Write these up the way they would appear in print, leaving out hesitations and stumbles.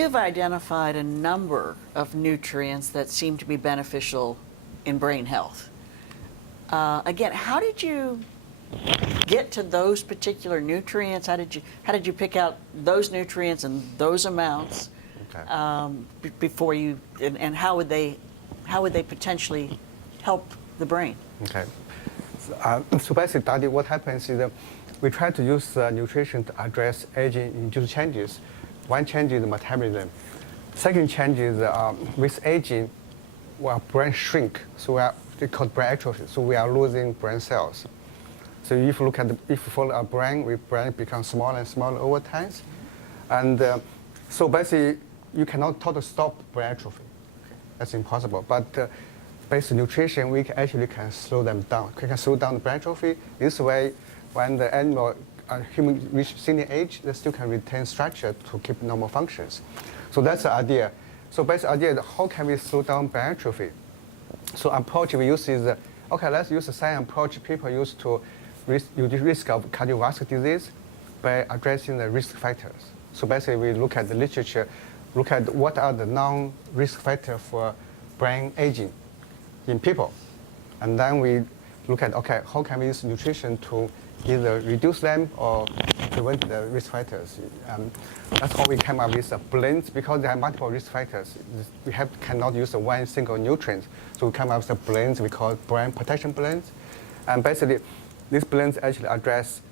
you've identified a number of nutrients that seem to be beneficial in brain health. Again, how did you get to those particular nutrients? How did you pick out those nutrients and those amounts? Okay. Before you, and how would they potentially help the brain? Okay. So basically, what happens is that we try to use nutrition to address aging-induced changes. One change is metabolism. Second change is with aging, our brain shrink. So we call brain atrophy. So we are losing brain cells. So if you look at if you follow our brain becomes smaller and smaller over time, and so basically you cannot totally stop brain atrophy. That's impossible. But based on nutrition, we actually can slow them down. We can slow down the brain atrophy. This way, when the animal, human reach senior age, they still can retain structure to keep normal functions. So that's the idea. So basic idea is how can we slow down brain atrophy? So approach we use is, okay, let's use the same approach people use to reduce risk of cardiovascular disease by addressing the risk factors. So basically we look at the literature, look at what are the non-risk factors for brain aging in people. And then we look at, okay, how can we use nutrition to either reduce them or prevent the risk factors. That's how we came up with a blend, because there are multiple risk factors. We cannot use one single nutrient. So we come up with a blend we call brain protection blends. And basically, these blends actually address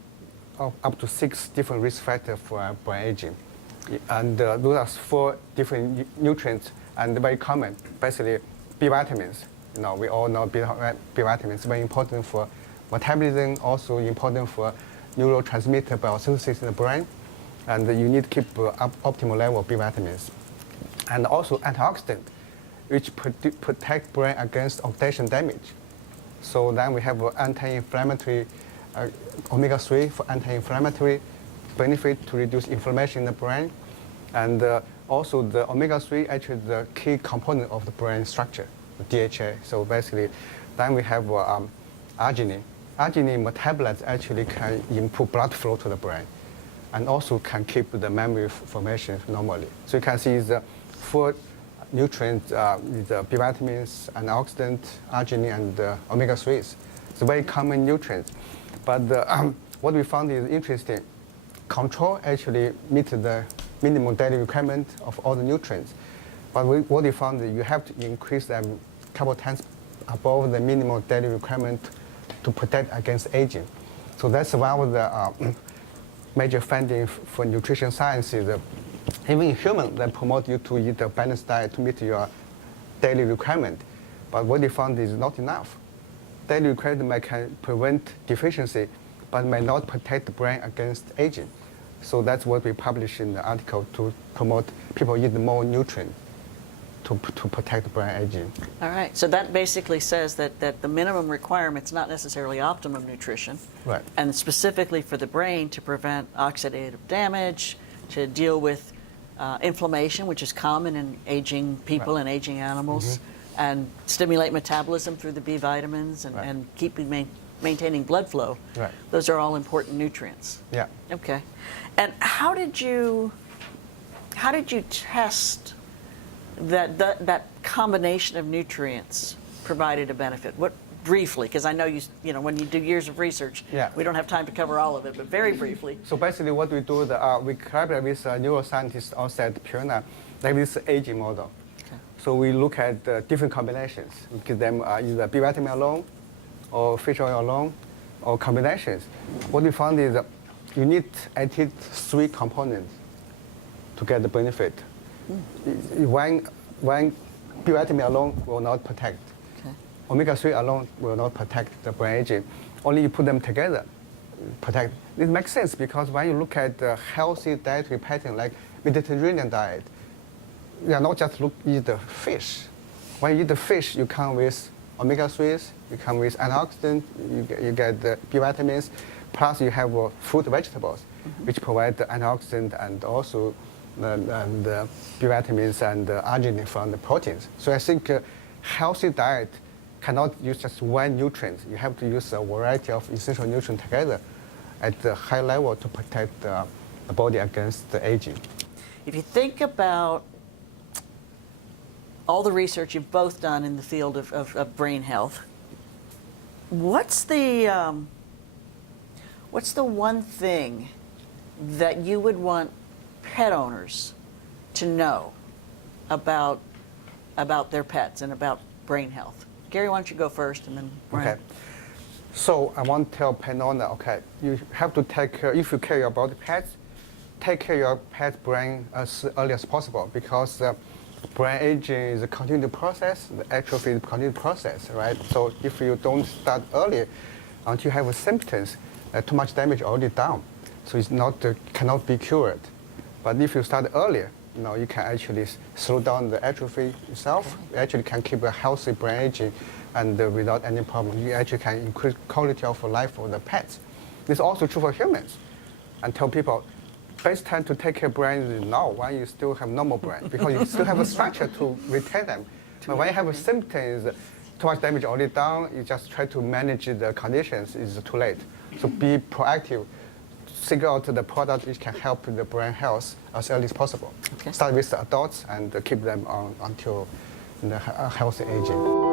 up to 6 different risk factors for brain aging. And those are 4 different nutrients and very common. Basically, B vitamins. We all know B vitamins are very important for metabolism, also important for neurotransmitter biosynthesis in the brain. And you need to keep optimal level of B vitamins. And also antioxidant, which protect brain against oxidation damage. So then we have anti-inflammatory, omega-3 for anti-inflammatory benefit to reduce inflammation in the brain. And also the omega-3 actually is the key component of the brain structure, the DHA. So basically, then we have arginine. Arginine metabolites actually can improve blood flow to the brain and also can keep the memory formation normally. So you can see the 4 nutrients, the B vitamins, antioxidant, arginine, and omega-3s. It's very common nutrients. But what we found is interesting. Control actually meet the minimum daily requirement of all the nutrients. But what we found is you have to increase them a couple times above the minimum daily requirement to protect against aging. So that's one of the major findings for nutrition science is even in humans, they promote you to eat a balanced diet to meet your daily requirement. But what they found is not enough. Daily requirement can prevent deficiency, but may not protect the brain against aging. So that's what we published in the article to promote people eat more nutrients to protect brain aging. All right, so that basically says that the minimum requirement's not necessarily optimum nutrition. Right. And specifically for the brain to prevent oxidative damage, to deal with inflammation, which is common in aging people and aging animals, and stimulate metabolism through the B vitamins and maintaining blood flow. Right. Those are all important nutrients. Yeah. Okay. And how did you test that combination of nutrients provided a benefit? What briefly, because I know you know when you do years of research, we don't have time to cover all of it, but very briefly. So basically, what we do, we collaborate with neuroscientists outside Purina, like this aging model. Okay. So we look at different combinations. We give them either B vitamin alone, or fish oil alone, or combinations. What we found is you need at least 3 components to get the benefit. One B vitamin alone will not protect. Okay. Omega-3 alone will not protect the brain aging. Only you put them together, protect. It makes sense because when you look at the healthy dietary pattern like Mediterranean diet, you are not just eat the fish. When you eat the fish, you come with omega-3s, you come with antioxidants, you get the B vitamins, plus you have fruit vegetables, which provide the antioxidant and also the B vitamins and arginine from the proteins. So I think healthy diet cannot use just one nutrient. You have to use a variety of essential nutrients together at the high level to protect the body against the aging. if you think about all the research you've both done in the field of brain health, what's the one thing that you would want pet owners to know about their pets and about brain health? Gary, why don't you go first, and then Brian. Okay. So I want to tell pet owner, okay, you have to take care, if you care about the pets, take care of your pet's brain as early as possible, because brain aging is a continued process, the atrophy is a continued process, right? So if you don't start early, until you have symptoms, too much damage already done. So it's not, cannot be cured. But if you start earlier, you can actually slow down the atrophy itself. You actually can keep a healthy brain aging and without any problem. You actually can increase quality of life for the pets. This is also true for humans. And tell people, best time to take care of brain is now, when you still have normal brain, because you still have a structure to retain them. But when you have symptoms, too much damage already done, you just try to manage the conditions, it's too late. So be proactive. Figure out the product which can help the brain health as early as possible. Okay. Start with the adults and keep them on until the healthy aging.